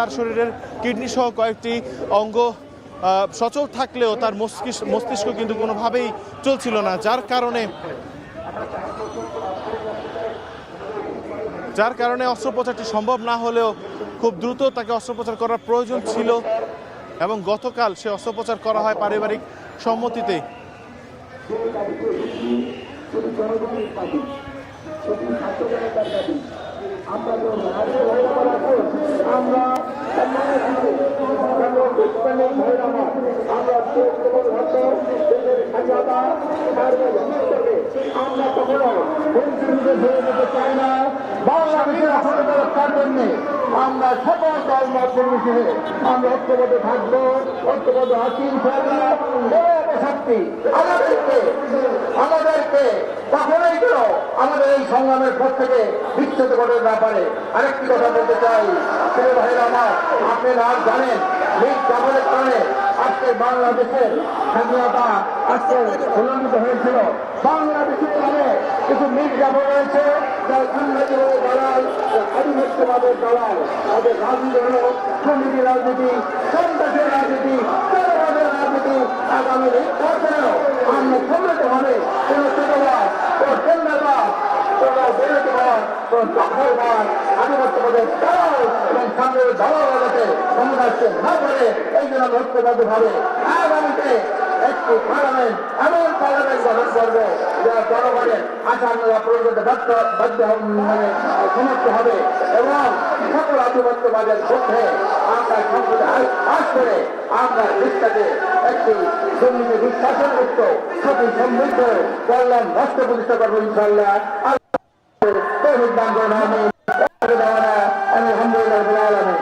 তার শরীরের কিডনি সহ কয়েকটি অঙ্গ সচল থাকলেও তার মস্তিষ্ক কিন্তু কোনোভাবেই চলছিল না, যার কারণে অস্ত্রোপচারটি সম্ভব না হলেও খুব দ্রুত তাকে অস্ত্রোপচার করার প্রয়োজন ছিল এবং গতকাল সে অস্ত্রোপচার করা হয় পারিবারিক সম্মতিতে। আমরা সকল দল মত মিশিয়ে আমরা ঐক্যবদ্ধ থাকবো, ঐক্যবদ্ধ আছি। শক্তি আমাদেরকে কখনোই কেন আমাদের এই সংগ্রামের পর থেকে বিচ্ছেদ করার ব্যাপারে আরেকটি কথা বলতে চাই। ছেলে ভাইরা আমার, আপনারা আজ জানেন এই জাফরের কারণে আজকে বাংলাদেশের স্বাধীনতা আজকে উল্লঙ্ঘিত হয়েছিল। বাংলাদেশের নামে কিছু মির জাফর রয়েছে, যারা সাংঘাতিকভাবে দালাল, আধিপত্যবাদের দালাল। তাদের রাজনীতি হল সমিতি রাজনীতি, সন্ত্রাসের রাজনীতি, তেরোবাদের রাজনীতি। আগামী নির্বাচনেও আমরা সম্মিলিতভাবে কোনো ছোটবাদ, কোনো কেন্দ্রবাদ, কোনো বেরোতবাদ, কোনো দখলবাদ, আধিপত্যবাদের দালাল এবং সামনের দালালকে ক্ষমতাচ্ছে না করে এই জন্য ঐক্যবদ্ধভাবে আগামীতে একটি পার্লামেন্ট, এমন পার্লামেন্ট গঠন করবো যা জনগণের আশা পূরণ করতে সমর্থ হবে এবং সকল আধিপত্যবাদের মধ্যে আমরা সংসদে পাশ করে আমরা দেশটাকে একটি দুর্নীতি বিশ্বাসের মুক্ত, সতী সমৃদ্ধ কল্যাণ রাষ্ট্র প্রতিষ্ঠা করবো ইনশাল্লাহ। আমি আলহামদুলিল্লাহ আলমী।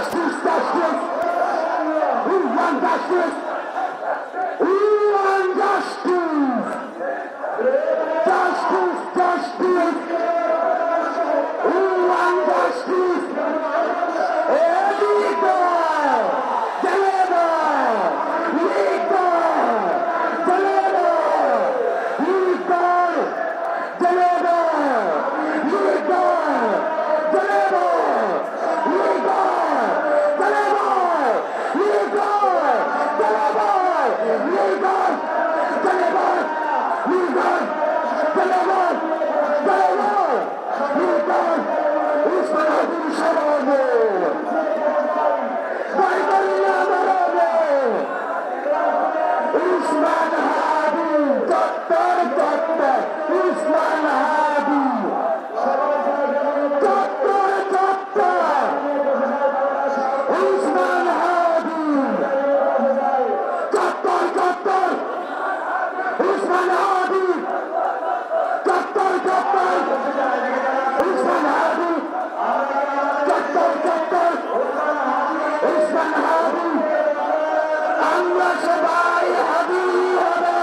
Justice, justice. We want justice. We want justice. Justice, justice. We want justice. Illegal. Deliver. Legal. Deliver. Legal. Deliver. Legal. Deliver. আমরা সবাই হাবি হবে,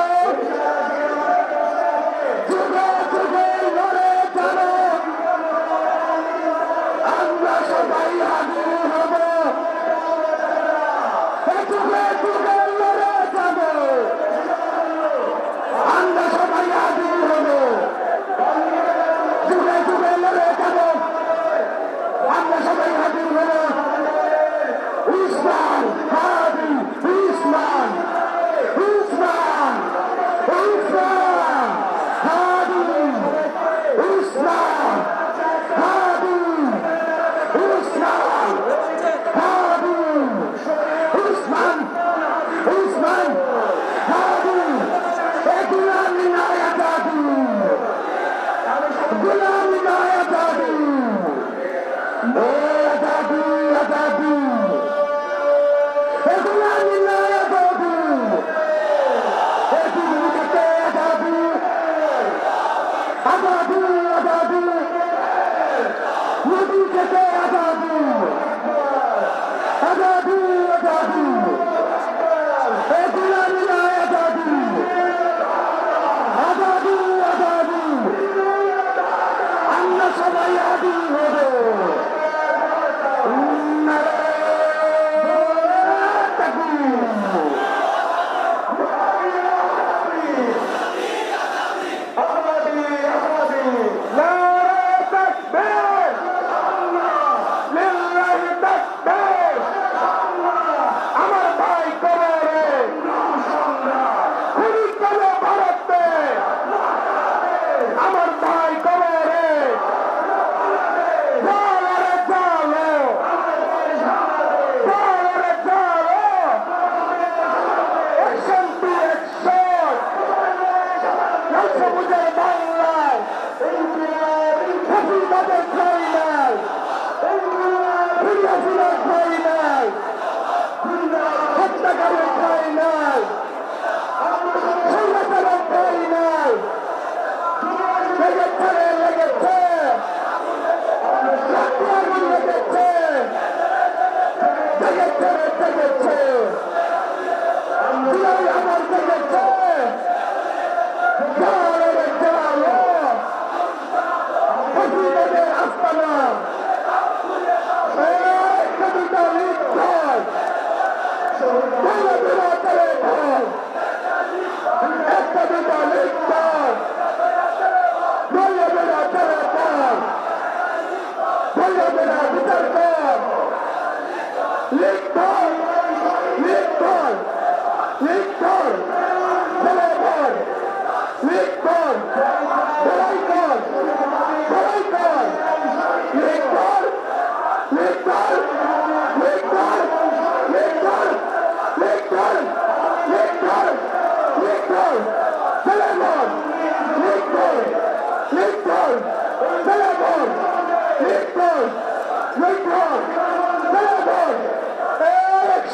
যুগে যুগে লড়ে যাব, আমরা সবাই হাবি হব, যুগে যুগে লড়ে যাব, আমরা সবাই হাবি হব, যুগে যুগে লড়ে যাব, আমরা সবাই হাবি হব। Usman, Hadi, Usman, Usman, Usman, Hadi, Usman, Hadi, Usman, Hadi, Usman, Usman, Hadi, Gulam Naya Dadu, Gulam Naya Dadu, Dadu, Dadu. সবাই আদি হবে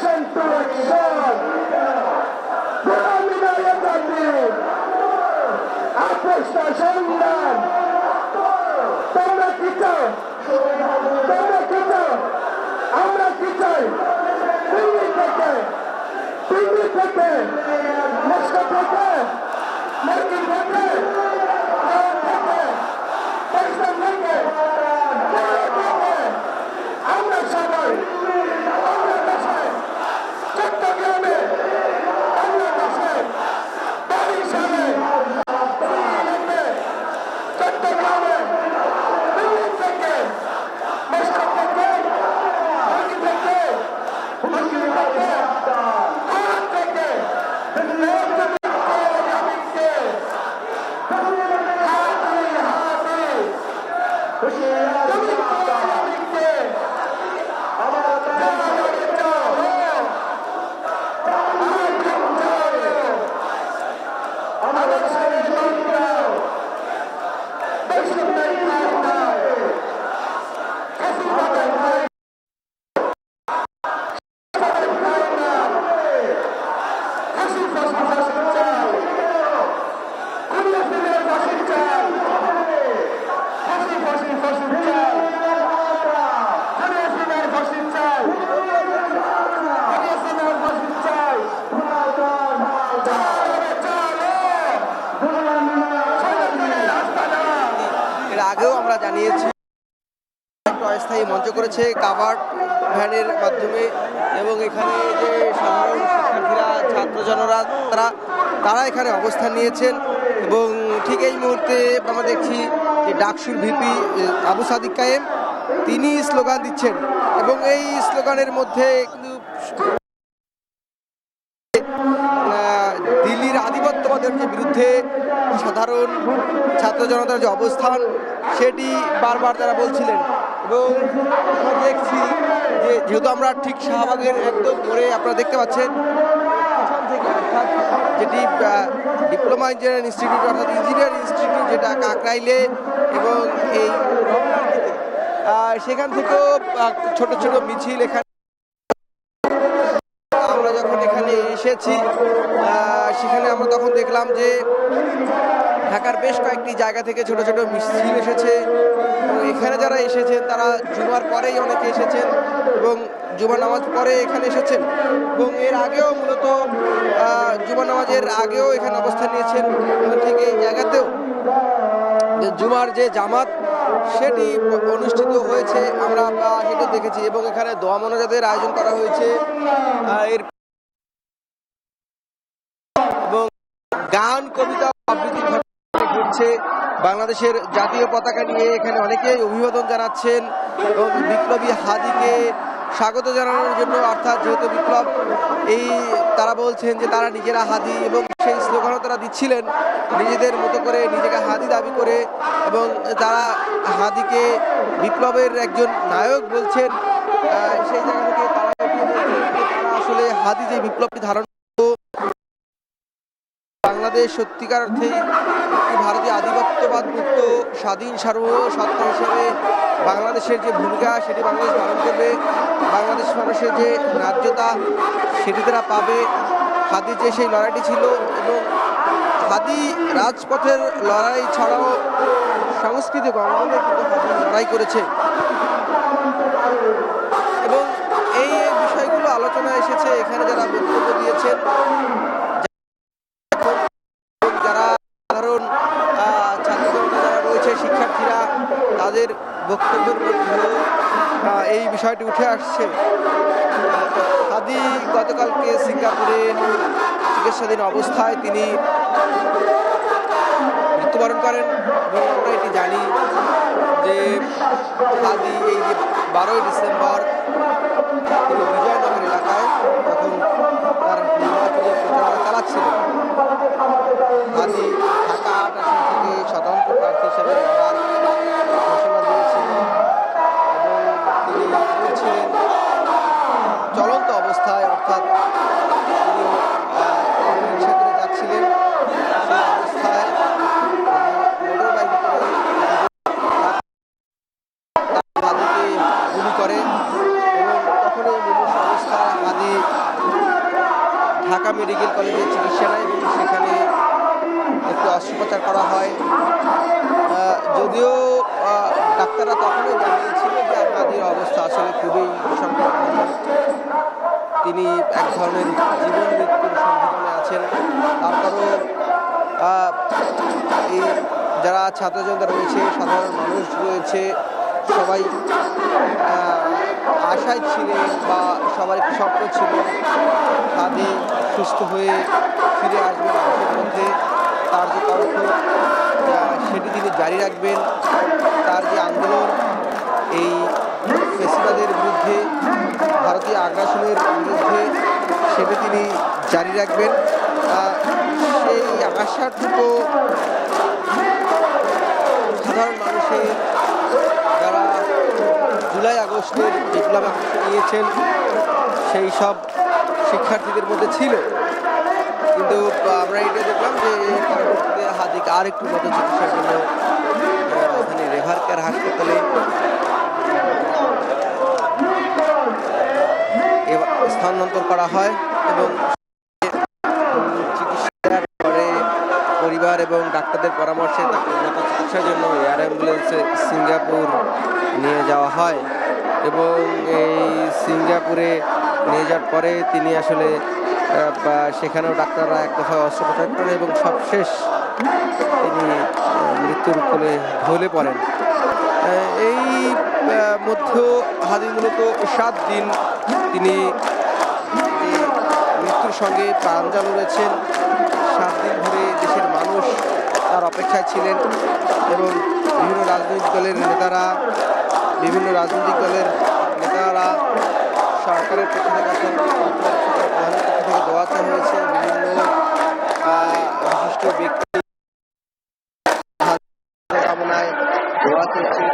Election to election! দিল্লি থেকে, মস্কো থেকে, মার্কিন থেকে, ইরান থেকে, পাকিস্তান থেকে, দিল্লি থেকে, আমরা সবাই আমাদের দেশে চট্টগ্রামে, আমাদের দেশে বরিশালে, সিলেটে, চট্টগ্রামে, দিল্লি থেকে, মস্কো থেকে, মার্কিন থেকে, ইরান থেকে, এর আগেও আমরা জানিয়েছি একটা অস্থায়ী মঞ্চ করেছে কাভার্ড ভ্যানের মাধ্যমে এবং এখানে যে সাধারণ শিক্ষার্থীরা ছাত্রজনরা তারা এখানে অবস্থান নিয়েছেন এবং ঠিক এই মুহূর্তে আমরা দেখছি যে ডাকসুর ভিপি আবু সাদিক কায়েম তিনি স্লোগান দিচ্ছেন এবং এই স্লোগানের মধ্যে কিন্তু দিল্লির আধিপত্যবাদের যে বিরুদ্ধে সাধারণ ছাত্র জনতার যে অবস্থান সেটি বারবার তারা বলছিলেন এবং আমরা দেখছি যে যেহেতু আমরা ঠিক শাহবাগের একদম পরে আপনারা দেখতে পাচ্ছেন পিছন থেকে অর্থাৎ যেটি ডিপ্লোমা ইঞ্জিনিয়ারিং ইনস্টিটিউট অর্থাৎ ইঞ্জিনিয়ারিং ইনস্টিটিউট যেটা কাকরাইলে এবং এই রমনাটিতে সেখান থেকেও ছোট ছোট মিছিল এখানে আমরা যখন এখানে এসেছি সেখানে আমরা তখন দেখলাম যে ঢাকার বেশ কয়েকটি জায়গা থেকে ছোট ছোট মিছিল এসেছে এবং এখানে যারা এসেছেন তারা জুমার পরেই অনেকে এসেছেন এবং জুমা নামাজ পরে এখানে এসেছেন এবং এর আগেও মূলত জুমা নামাজের আগেও এখানে অবস্থান নিয়েছেন ঠিক এই জায়গাতেও যে জুমার যে জামাত সেটি অনুষ্ঠিত হয়েছে আমরা সেটি দেখেছি এবং এখানে দোয়া মোনাজাতের আয়োজন করা হয়েছে এর এবং গান কবিতা আবৃত্তি ঘটছে বাংলাদেশের জাতীয় পতাকা নিয়ে এখানে অনেকেই অভিবাদন জানাচ্ছেন এবং বিপ্লবী হাদিকে স্বাগত জানানোর জন্য অর্থাৎ যেহেতু বিপ্লব এই তারা বলছেন যে তারা নিজেরা হাদি এবং সেই স্লোগানও তারা দিচ্ছিলেন নিজেদের মতো করে নিজেকে হাদি দাবি করে এবং তারা হাদিকে বিপ্লবের একজন নায়ক বলছেন সেই জায়গা থেকে তারা আসলে হাদি যে বিপ্লবটি ধারণ বাংলাদেশ সত্যিকার অর্থেই একটি ভারতীয় আধিপত্যবাদ মুক্ত স্বাধীন সার্বভৌমসত্তা হিসেবে বাংলাদেশের যে ভূমিকা সেটি বাংলাদেশ পালন করবে বাংলাদেশ মানুষের যে ন্যায্যতা সেটি তারা পাবে হাদির যে সেই লড়াইটি ছিল এবং হাদি রাজপথের লড়াই ছাড়াও সাংস্কৃতিক অঙ্গনে কিন্তু হাদি লড়াই করেছে এবং এই বিষয়গুলো আলোচনা এসেছে এখানে যারা বক্তব্য দিয়েছেন যারা সাধারণ ছাত্রজনতা যারা রয়েছে শিক্ষার্থীরা তাদের বক্তব্যের মধ্যেও এই বিষয়টি উঠে আসছে হাদি গতকালকে সিঙ্গাপুরে চিকিৎসাধীন অবস্থায় তিনি মৃত্যুবরণ করেন এবং আমরা এটি জানি যে হাদি এই যে 12ই ডিসেম্বর তিনি বিজয়নগর এলাকায় তখন তার নির্বাচনী প্রচারণা চালাচ্ছিলেন হাদি ঢাকা 8 আসন থেকে স্বতন্ত্র প্রার্থী হিসেবে লড়ার ঘোষণা দিয়েছিলেন এবং তিনি বলছিলেন চলন্ত অবস্থায় অর্থাৎ তিনি রিক্সা করে যাচ্ছিলেন সেই অবস্থায় মোটর বাইকে করে হাদিকে গুলি করে এবং তখন এই মুমূর্ষ অবস্থায় হাদি ঢাকা মেডিকেল কলেজে চিকিৎসা নেয় এবং সেখানে একটি অস্ত্রোপচার করা হয় যদিও ডাক্তাররা তখনই জানিয়েছিল যে হাদির অবস্থা আসলে খুবই সংকটজনক তিনি এক ধরনের জীবন মৃত্যুর সন্ধিক্ষণে আছেন। তারপরও এই যারা ছাত্র জনতা রয়েছে, সাধারণ মানুষ রয়েছে, সবাই আশায় ছিলেন বা সবার একটি স্বপ্ন ছিল হাদি সুস্থ হয়ে ফিরে আসবেন মানুষের মধ্যে। তার যে কণ্ঠ সেটি তিনি জারি রাখবেন, তার যে আন্দোলন এই ফেসিবাদের বিরুদ্ধে, ভারতীয় আগ্রাসনের বিরুদ্ধে, সেটি তিনি জারি রাখবেন। সেই আশাটুকু সাধারণ মানুষের যারা জুলাই আগস্টের বিপ্লবে অংশ নিয়েছেন সেই সব শিক্ষার্থীদের মধ্যে ছিল। কিন্তু আমরা এটা দেখলাম যে পরবর্তীতে হাদিকে আর একটু উন্নত চিকিৎসার জন্য রাজধানী রেভার কেয়ার হাসপাতালে স্থানান্তর করা হয় এবং চিকিৎসার পরে পরিবার এবং ডাক্তারদের পরামর্শে তাকে উন্নত চিকিৎসার জন্য এয়ার অ্যাম্বুলেন্সে সিঙ্গাপুর নিয়ে যাওয়া হয় এবং এই সিঙ্গাপুরে নিয়ে যাওয়ার পরে তিনি আসলে সেখানেও ডাক্তাররা এক দফায় অস্ত্রোপচার করেন এবং সবশেষ তিনি মৃত্যুর কোলে ঢলে পড়েন। এই মধ্যেও হাদি মূলত 7 দিন তিনি মৃত্যুর সঙ্গে প্রাঞ্জল রয়েছেন। 7 দিন ধরে দেশের মানুষ তার অপেক্ষায় ছিলেন এবং বিভিন্ন রাজনৈতিক দলের নেতারা সরকারের পক্ষ থেকে প্রধানের পক্ষ থেকে দোয়া চাওয়া হয়েছে। বিভিন্ন বিশিষ্ট ব্যক্তি কামনায় দোয়া চলছে।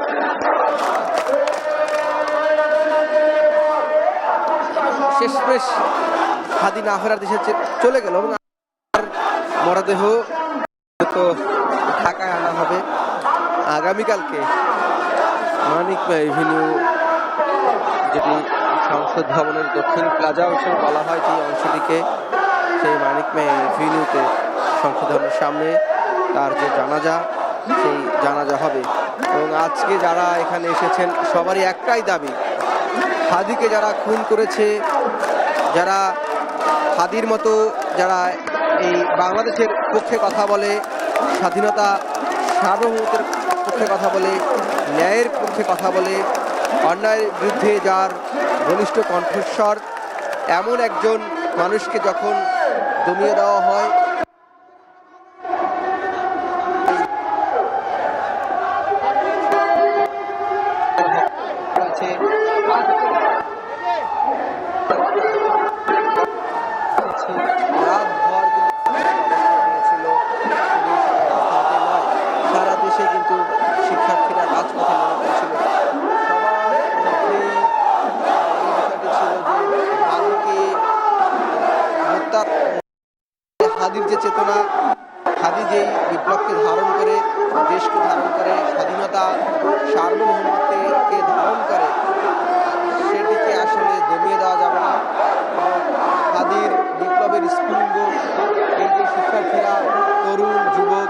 শেষমেশ হাদি না ফেরার দেশে চলে গেল এবং মরদেহ তো ঢাকায় আনা হবে আগামীকালকে মানিক মেয়ে এভিনিউ, যেটি সংসদ ভবনের দক্ষিণ প্লাজা অংশে বলা হয় যে অংশটিকে, সেই মানিক মেয়ে এভিনিউতে সংসদ ভবনের সামনে তার যে জানাজা, সেই জানাজা হবে। এবং আজকে যারা এখানে এসেছেন সবারই একটাই দাবি, হাদিকে যারা খুন করেছে, যারা হাদির মতো যারা এই বাংলাদেশের পক্ষে কথা বলে, স্বাধীনতা সার্বভৌমত্বের পক্ষে কথা বলে, ন্যায়ের পক্ষে কথা বলে, অন্যায়ের বিরুদ্ধে যার বলিষ্ঠ কণ্ঠস্বর, এমন একজন মানুষকে যখন দমিয়ে দেওয়া হয়, সারা দেশে কিন্তু শিক্ষার্থীরা রাজপথে নেমে পড়েছিল। সবার মধ্যেই এই বিষয়টি ছিল যে হাদিকে হত্যার, হাদির যে চেতনা, হাদি যেই বিপ্লবকে ধারণ করে, দেশকে ধারণ করে, স্বাধীনতা সার্বভৌমত্বকে ধারণ করে, সেটিকে আসলে দমিয়ে দেওয়া যাবে না। হাদির বিপ্লবের স্ফুলিঙ্গ এই যে শিক্ষার্থীরা, তরুণ, যুবক,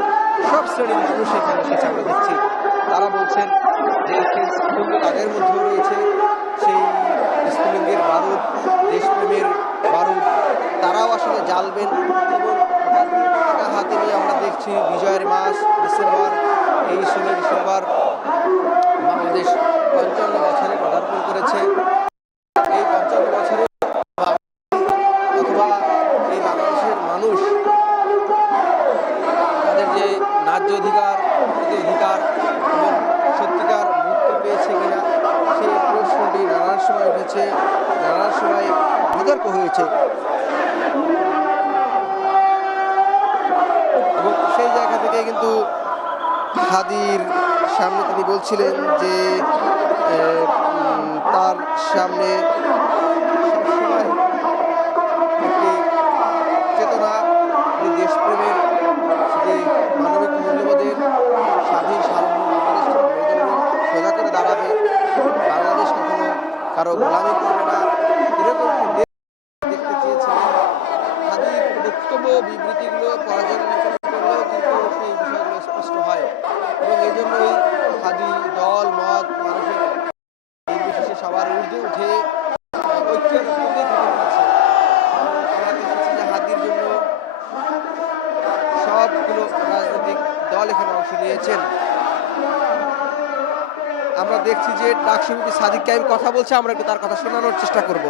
সব শ্রেণীর মানুষ এখানে এসেছে আমরা দেখছি। তারা বলছেন যে সেই স্ফুলিঙ্গ তাদের মধ্যেও রয়েছে, সেই স্ফুলিঙ্গের বারুদ, দেশপ্রেমের বারুদ তারাও আসলে জ্বালবেন। এবং জাতীয় পতাকা হাতে নিয়ে আমরা দেখছি বিজয়ের মাস ডিসেম্বর, এই 16 ডিসেম্বর বাংলাদেশ 55 বছরে পদার্পণ করেছে। এই 55 বছরে অথবা এই বাংলাদেশের মানুষ তাদের যে ন্যায্য অধিকার এবং সত্যিকার মুক্তি পেয়েছে কিনা, সেই প্রশ্নটি নানান সময় উঠেছে, নানান সময় বিতর্ক হয়েছে। এবং সেই জায়গা থেকে কিন্তু হাদির সামনে তিনি বলছিলেন যে তার সামনে সবসময় একটি চেতনা, দেশপ্রেমের, সেটি মানবিক মূল্যবোধের, স্বাধীন সার্বভৌম বাংলাদেশ সোজা করে দাঁড়াবে, বাংলাদেশ কখনো কারো গোলামি করবে না, এরকম দেখতে চেয়েছিলেন। হাদির বক্তব্য বিবৃতিগুলো পর্যালোচনা করলেও কিন্তু সেই বিষয়গুলো স্পষ্ট হয় এবং এই জন্যই হাদি দল মত মানুষের নির্বিশেষে সবার ঊর্ধ্বে উঠে ঐক্যের অংশ নিয়েছেন। আমরা দেখছি যে ডাকসু ভিপি সাদিক কাইম কথা বলছে, আমরা একটু তার কথা শোনানোর চেষ্টা করব।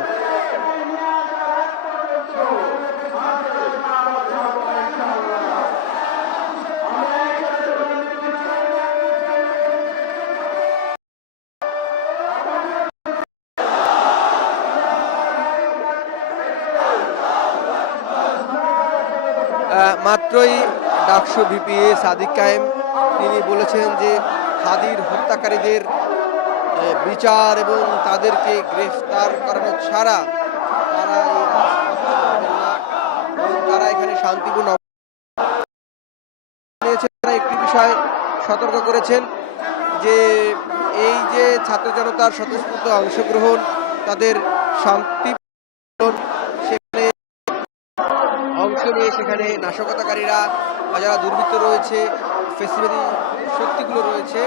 মাত্রই ডাকসু ভিপি সাদিক কাইম তিনি বলেছেন যে হাদির হত্যাকারীদের বিচার এবং তাদেরকে গ্রেফতার করানো ছাড়া তারা এই রাজপথ ছাড়বেন না এবং তারা এখানে শান্তিপূর্ণ নিয়েছেন। তারা একটি বিষয় সতর্ক করেছেন যে এই যে ছাত্র জনতার স্বতঃস্ফূর্ত অংশগ্রহণ, তাদের শান্তি সেখানে অংশ নিয়ে সেখানে নাশকতাকারীরা বা যারা দুর্বৃত্ত রয়েছে, ফেসিবাদী শক্তিগুলো রয়েছে,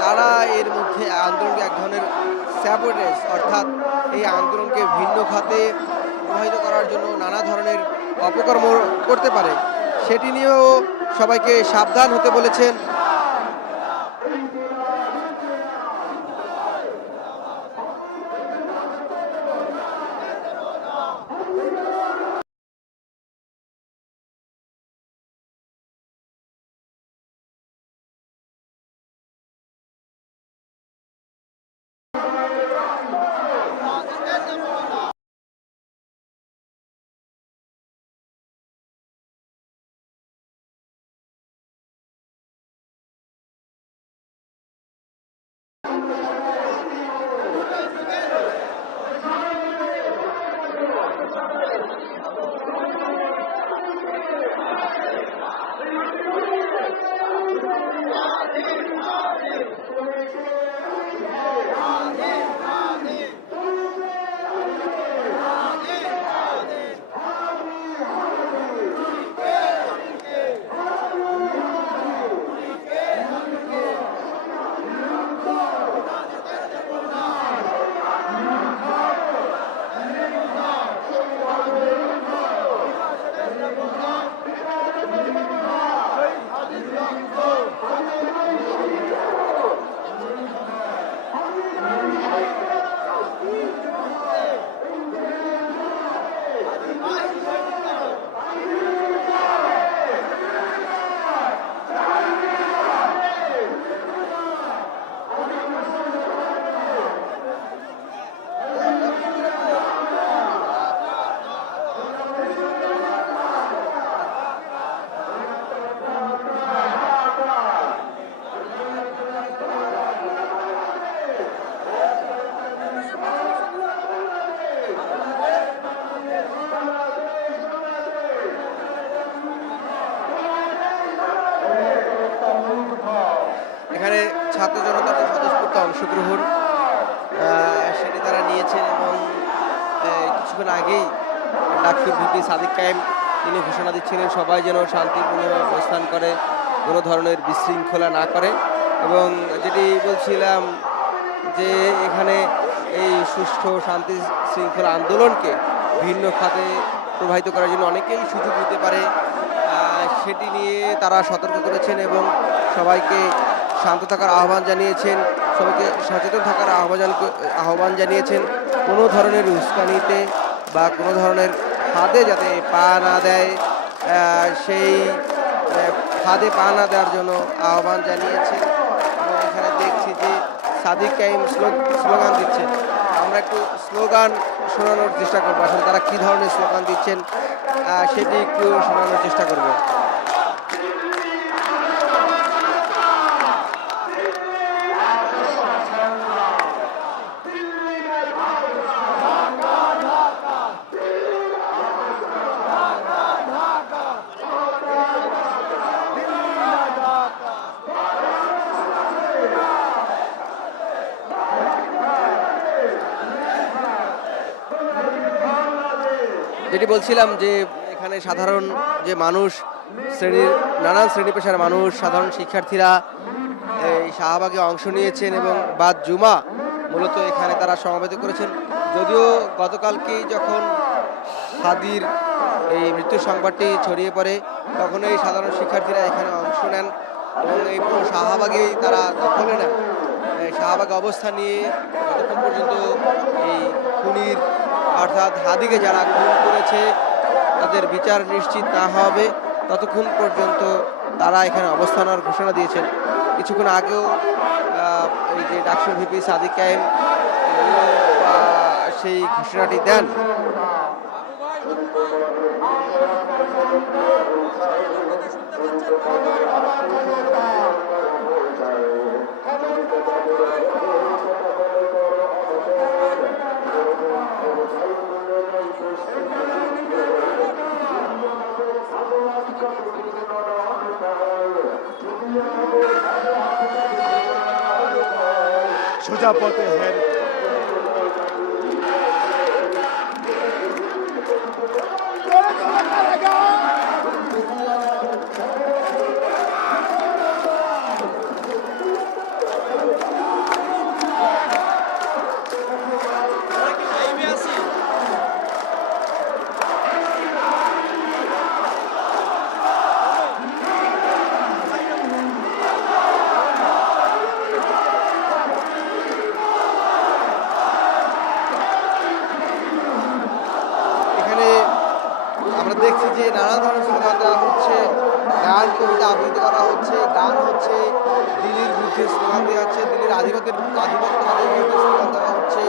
তারা এর মধ্যে আন্দোলনকে এক ধরনের স্যাবোটেজ অর্থাৎ এই আন্দোলনকে ভিন্ন খাতে প্রবাহিত করার জন্য নানা ধরনের অপকর্ম করতে পারে, সেটি নিয়েও সবাইকে সাবধান হতে বলেছেন। এখানে ছাত্র জনতার যে স্বতঃস্ফূর্ত অংশগ্রহণ সেটি তারা নিয়েছেন এবং কিছুক্ষণ আগেই ডাকসু ভিপি সাদিক কাইম তিনি ঘোষণা দিচ্ছিলেন সবাই যেন শান্তিপূর্ণভাবে অবস্থান করে, কোনো ধরনের বিশৃঙ্খলা না করে। এবং যেটি বলছিলাম যে এখানে এই সুষ্ঠু শান্তি শৃঙ্খলা আন্দোলনকে ভিন্ন খাতে প্রবাহিত করার জন্য অনেকেই সুযোগ দিতে পারে, সেটি নিয়ে তারা সতর্ক করেছেন এবং সবাইকে শান্ত থাকার আহ্বান জানিয়েছেন, সবাইকে সচেতন থাকার আহ্বান জানিয়েছেন। কোনো ধরনের উস্কানিতে বা কোনো ধরনের ফাঁদে যাতে পা না দেয়, সেই ফাঁদে পা না দেওয়ার জন্য আহ্বান জানিয়েছেন। এবং এখানে দেখছি যে সাদিক কাইম স্লোগান দিচ্ছেন, আমরা একটু স্লোগান শোনানোর চেষ্টা করবো, আসলে তারা কী ধরনের স্লোগান দিচ্ছেন সেটি একটু শোনানোর চেষ্টা করবো। যেটি বলছিলাম যে এখানে সাধারণ যে মানুষ নানান শ্রেণী পেশার মানুষ, সাধারণ শিক্ষার্থীরা এই শাহবাগে অংশ নিয়েছেন এবং বাদ জুমা মূলত এখানে তারা সমবেত করেছেন। যদিও গতকালকেই যখন হাদির এই মৃত্যুর সংবাদটি ছড়িয়ে পড়ে তখন এই সাধারণ শিক্ষার্থীরা এখানে অংশ নেন এবং এই পুরো শাহবাগেই তারা দখলে নেন। শাহবাগে অবস্থান নিয়ে যতক্ষণ পর্যন্ত এই খুনির অর্থাৎ হাদিকে যারা খুন করেছে তাদের বিচার নিশ্চিত না হবে ততক্ষণ পর্যন্ত তারা এখানে অবস্থানের ঘোষণা দিয়েছেন। কিছুক্ষণ আগেও এই যে ডাকসুর ভিপি সাদিক কায়েম সেই ঘোষণাটি দেন। সোজা পথে হের দেখছি যে নানা ধরনের স্লোগান দেওয়া হচ্ছে, গান কবিতা আবৃত্তি করা হচ্ছে, গান হচ্ছে, দিল্লির বিরুদ্ধে স্লোগান দেওয়া হচ্ছে, দিল্লির আধিপত্যবাদের বিরুদ্ধে স্লোগান দেওয়া হচ্ছে।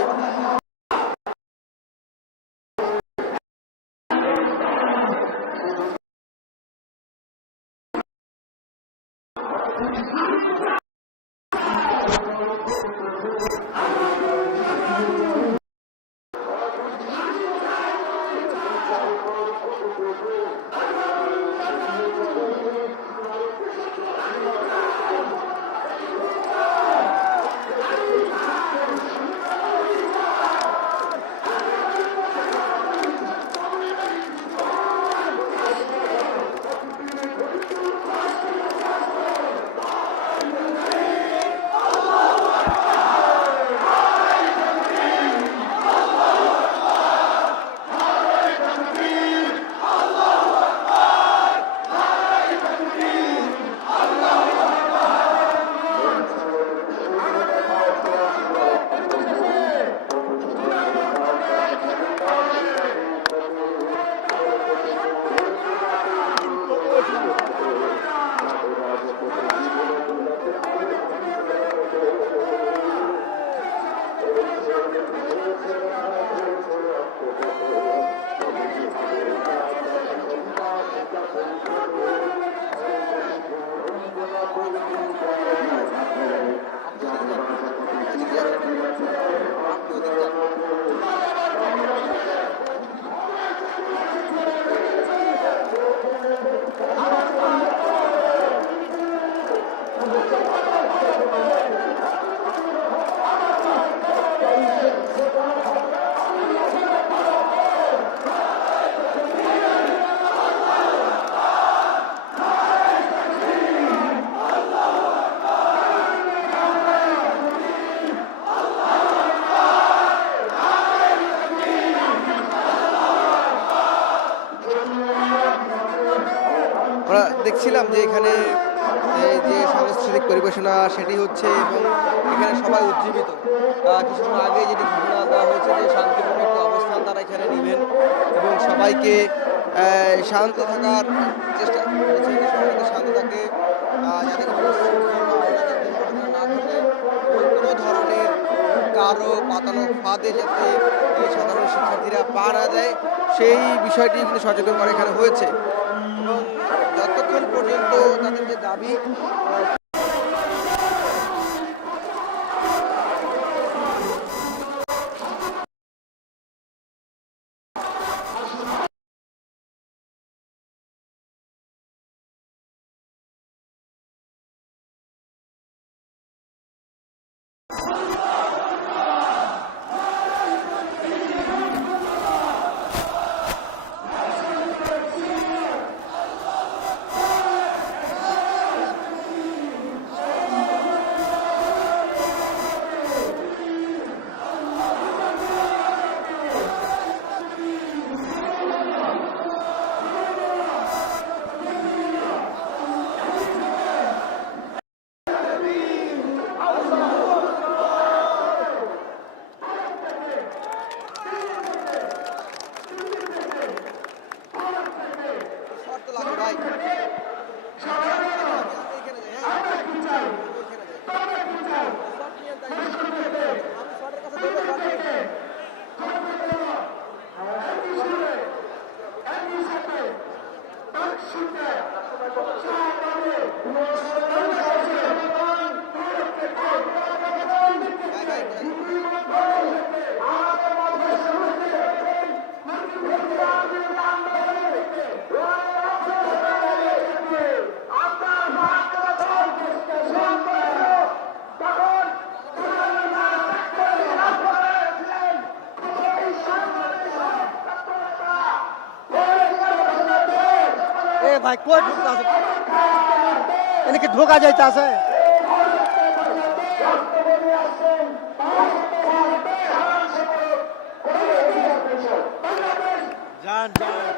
আমরা দেখছিলাম যে এখানে যে সাংস্কৃতিক পরিবেশনা সেটি হচ্ছে এবং এখানে সবাই উজ্জীবিত। কিছুক্ষণ আগে যেটি ঘোষণা দেওয়া হয়েছে যে শান্তিপূর্ণ একটি অবস্থান তারা এখানে নেবেন এবং সবাইকে শান্ত থাকার চেষ্টা করেছে, সবাইকে শান্ত থাকে যাতে কোনো শৃঙ্খলা বা অরাজক দুর্ঘটনা না ঘটে এবং কোনো ধরনের কারো পাতানো ফাঁদে যাতে এই সাধারণ শিক্ষার্থীরা পা না দেয় সেই বিষয়টি কিন্তু সচেতন করা এখানে হয়েছে। এবং যতক্ষণ পর্যন্ত তাদের যে দাবি ভাই কই ঢুকতাছে এনে কি ঢোকা যাইতাছে জান জান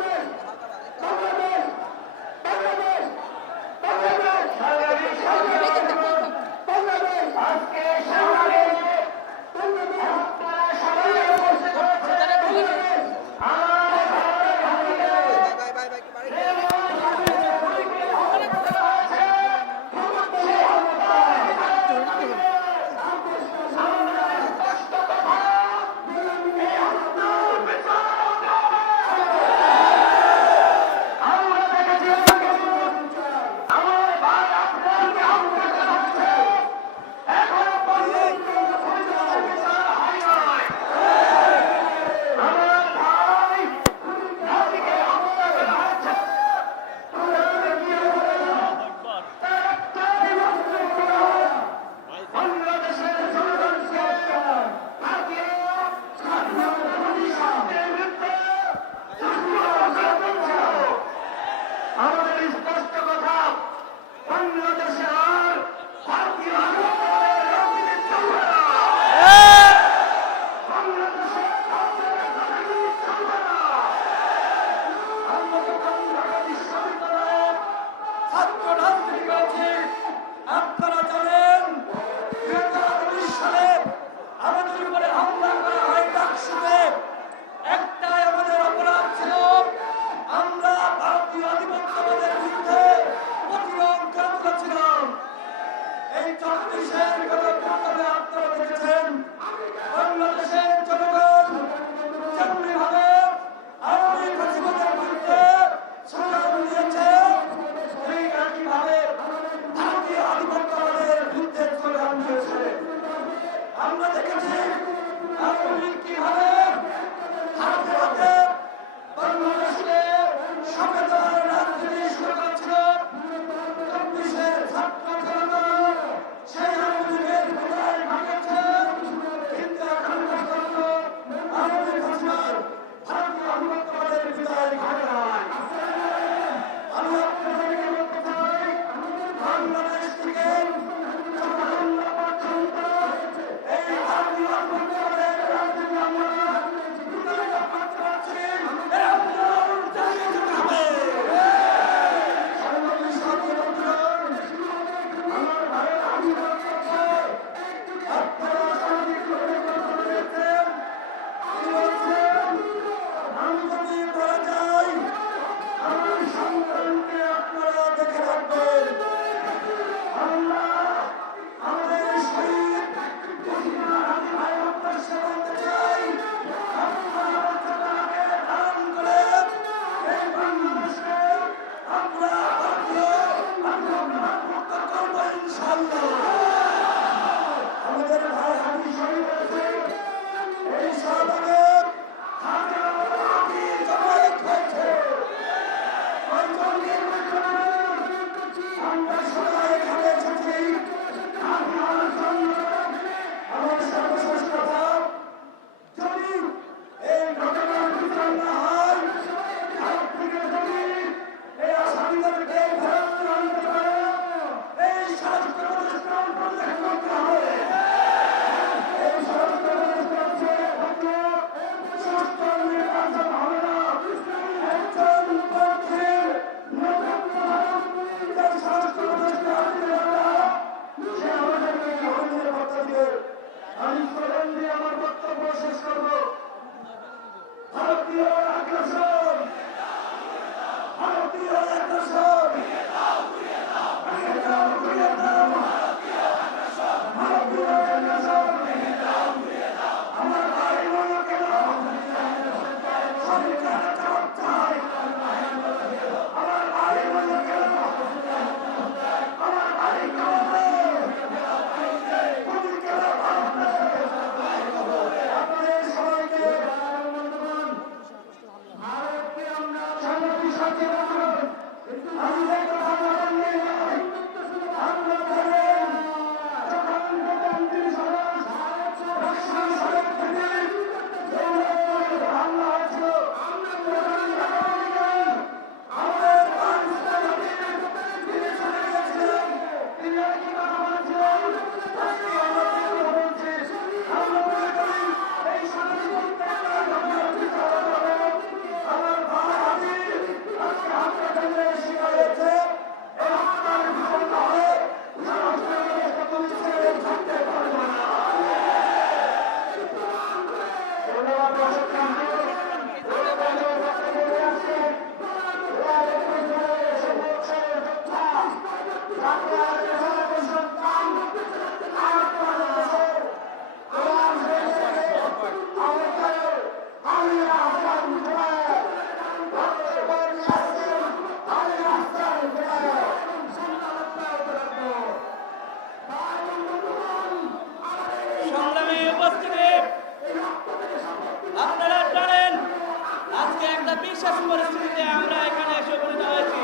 বিশেষ পরিস্থিতিতে আমরা এখানে এসে উপনীত হয়েছি।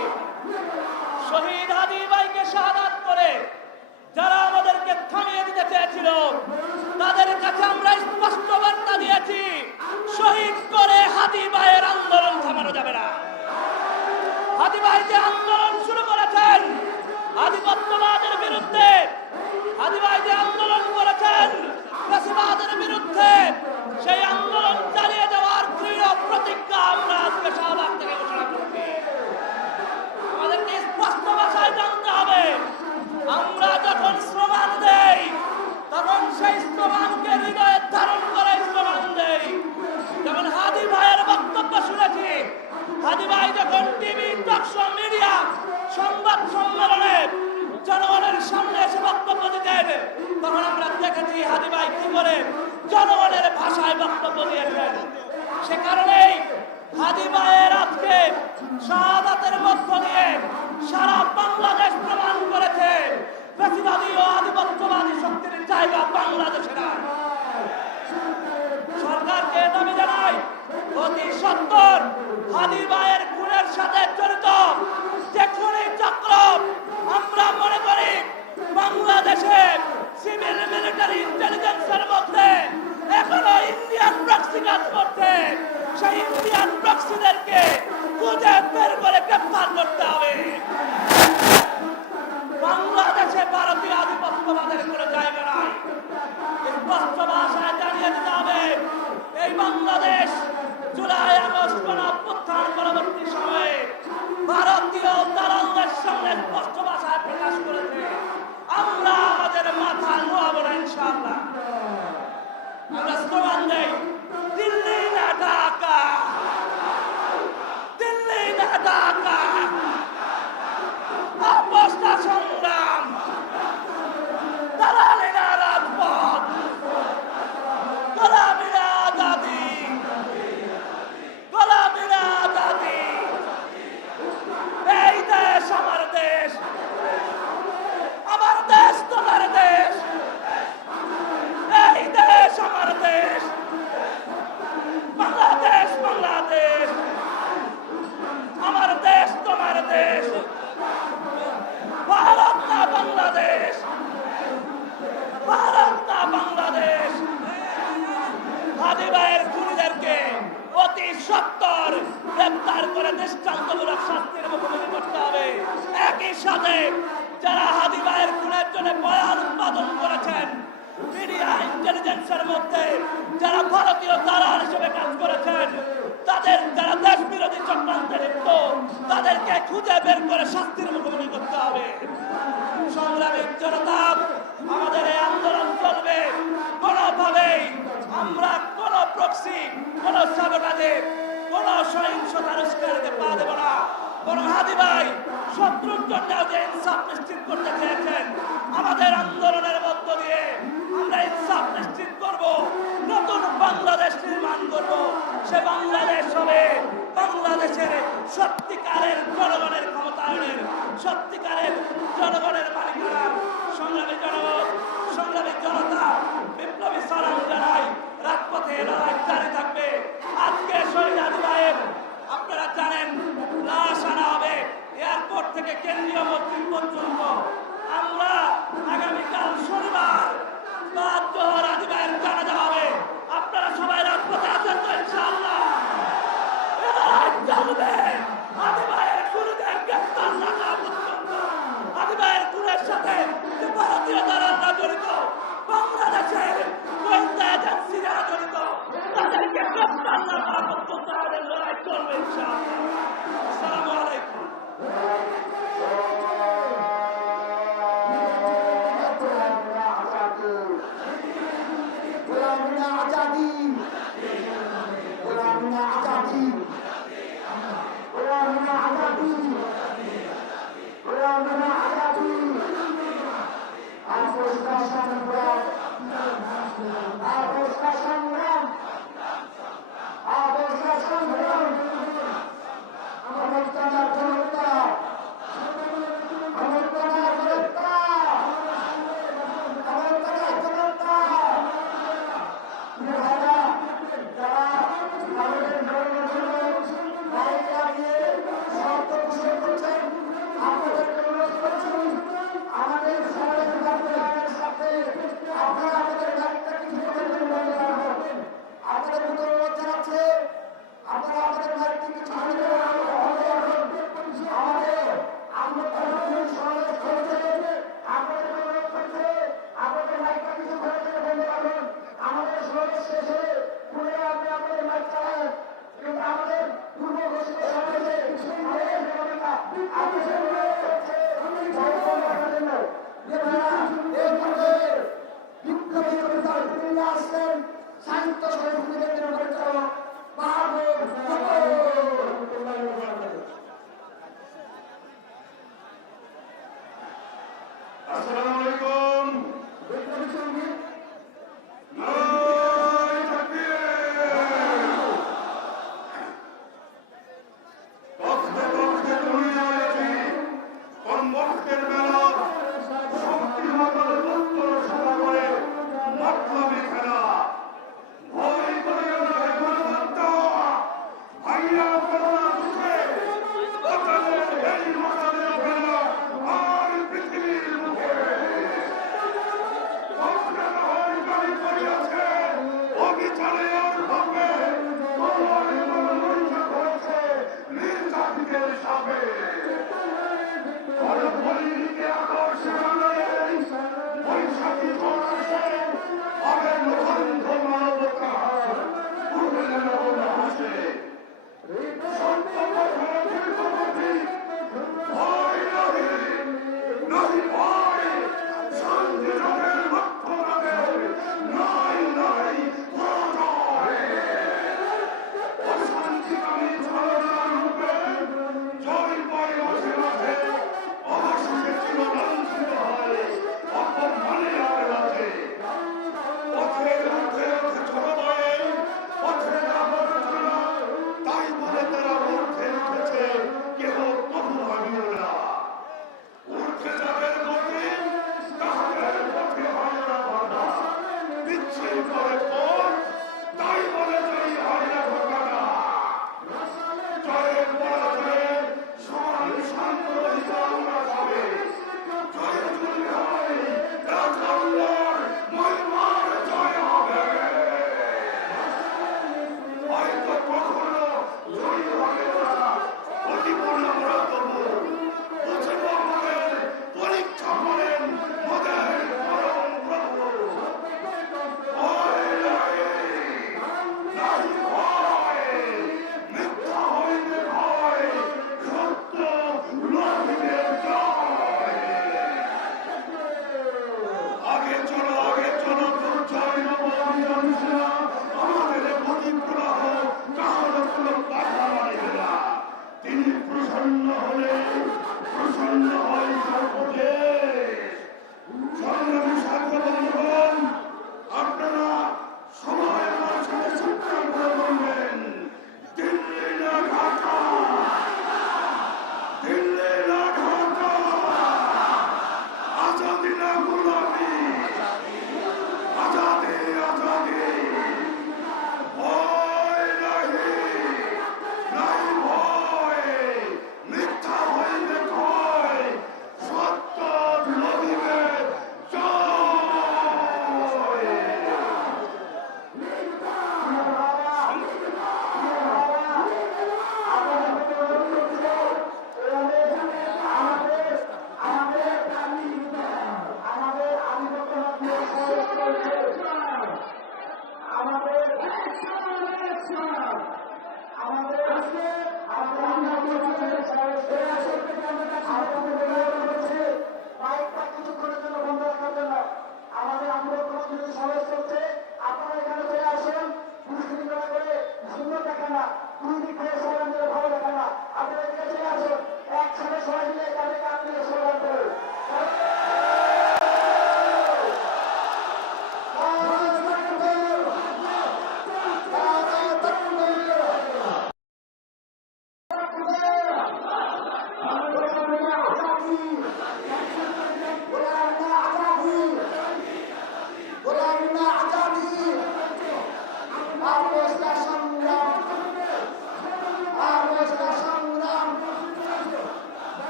শহীদ হাদি ভাইকে শাহাদাত করে যারা আমাদেরকে থামিয়ে দিতে চেয়েছিল তাদের কাছে আমরা স্পষ্ট বার্তা দিয়েছি, শহীদ করে হাদি ভাইয়ের আন্দোলন থামানো যাবে না। হাদি ভাই যে আন্দোলন শুরু করেছেন আধিপত্যবাদের বিরুদ্ধে, হাদি ভাই যে আন্দোলন করেছেন ফ্যাসিবাদের বিরুদ্ধে, সেই আন্দোলন চালিয়ে যাওয়ার দৃঢ় প্রতিজ্ঞা আমরা আজকে শাহবাগ থেকে ঘোষণা করছি। আমাদেরকে স্পষ্ট ভাষায় জানতে হবে, আমরা যখন স্লোগান দেই তখন সেই স্লোগানকে হৃদয়ে ধারণ করে স্লোগান দেই। যেমন হাদি ভাইয়ের বক্তব্য শুনেছি, হাদি ভাই যখন টিভি, টকশো, মিডিয়া, সংবাদ সম্মেলনে জনগণের সামনে এসে বক্তব্য দিতেন, তখন আমরা দেখেছি হাদি ভাই কি করে জনগণের ভাষায় বক্তব্য দিয়েছেন। সে কারণেই হাদি ভাইয়ের আজকে শাহাদাতের মধ্য দিয়ে সারা বাংলাদেশ প্রমাণ করেছে ফ্যাসিবাদী ও আধিপত্যবাদী শক্তির জায়গা বাংলাদেশে না। সরকারকে দাবি জানাই, অতি সত্বর হাদি ভাইয়ের খুনের সাথে জড়িত যে খুনি চক্র, আমরা মনে করি বাংলাদেশে সিভিল মিলিটারি ইন্টেলিজেন্সের মধ্যে এখনো ইন্ডিয়ান প্রক্সি কাজ করছে। সেই ইন্ডিয়ান প্রক্সিদেরকে খুঁজে বের করে গ্রেফতার করতে হবে। বাংলাদেশে ভারতীয় আধিপত্যবাদের কোনো জায়গা নাই। স্পষ্ট ভাষায় জানিয়ে দিতে হবে, এই বাংলাদেশ জুলাই আগস্ট গণঅভ্যুত্থান পরবর্তী সময়ে ভারতীয় দালালদের সামনে স্পষ্ট ভাষায় প্রকাশ করেছে, আমরা আমাদের মাথা নোয়াবো না ইনশাআল্লাহ। আমরা স্লোগান দেই, দিল্লি না ঢাকা, দিল্লি না ঢাকা, আপোষ না সংগ্রাম, দালালি না রাজপথ, গোলামি না আজাদি, গোলামি না আজাদি। এই দেশ আমার দেশ, আমার দেশ তোমার দেশ, এই দেশ আমার দেশ, বাংলাদেশ বাংলাদেশ, আমার দেশ তোমার দেশ, ভারত না বাংলাদেশ, ভারত না বাংলাদেশ। হাদি ভাইয়ের খুনিদেরকে অতি সত্বর গ্রেপ্তার করে দৃষ্টান্তমূলক শাস্তির মুখোমুখি করতে হবে। একই সাথে যারা হাদি ভাইয়ের খুনের জন্য বয়ান উৎপাদন করেছেন, মিডিয়া ইন্টেলিজেন্সের মধ্যে যারা ভারতীয় দালাল হিসেবে কাজ করেছেন, তাদের যারা দেশ বিরোধী চক্রান্তে লিপ্ত, তাদেরকে খুঁজে বের করে শাস্তির মুখোমুখি করতে হবে। সংগ্রামী জনতা, আমাদের এই আন্দোলন চলবে। কোনোভাবেই আমরা কোন প্রক্সি, কোন সাবটাজে, কোন সহিংসতার উস্কানিতে পা দেব না। বরং হাদি ভাই শত্রুর জন্য যে ইনসাফ নিশ্চিত করতে চেয়েছেন, আমাদের আন্দোলনের মধ্য দিয়ে আমরা ইনসাফ নিশ্চিত করব, নতুন বাংলাদেশ নির্মাণ করব। সে বাংলাদেশ হবে বাংলাদেশের সত্যিকারের জনগণের ক্ষমতায়নের, সত্যিকারের জনগণের মালিকানা। সংগ্রামী জনগণ, সংগ্রামী জনতা, বিপ্লবী সালাম জানাই, রাজপথে লড়াই জারি থাকবে। আজকে শহীদ হাদি ভাইয়ের আপনারা জানেন লাশ আনা হবে এয়ারপোর্ট থেকে কেন্দ্রীয় মসজিদ পর্যন্ত। আমরা আগামীকাল শনিবার বাদ জোহর হাদি ভাইয়ের জানাজা হবে। আপনারা সবাই রাজপথে আছেন তো ইনশাআল্লাহ? চলবে হাদি ভাইয়ের খুনিদের গ্রেফতার না হওয়া পর্যন্ত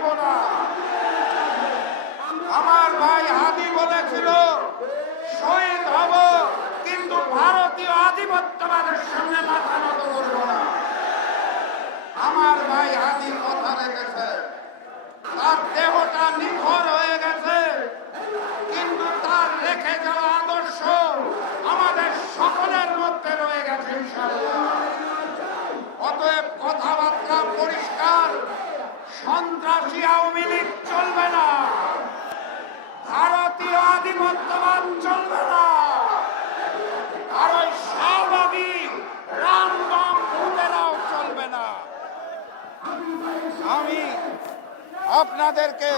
দেব না। আমার ভাই হাদি বলেছিল শহীদ হব, কিন্তু ভারতীয় আধিপত্যবাদের সামনে মাথা নত করব না। আমার ভাই হাদি কথা রেখেছে, তার দেহটা নিখর হয়ে গেছে, কিন্তু তার রেখে যাওয়া আদর্শ আমাদের সকলের মধ্যে রয়ে গেছে ইনশাআল্লাহ। অতএব কথাবার্তা পরিষ্কার, সন্ত্রাসী আওয়ামী লীগ চলবে না, ভারতীয় আধিপত্যবাদ চলবে না, আর ওই শাহবাগী রামবাম ভূতেরাও চলবে না। আমি আপনাদেরকে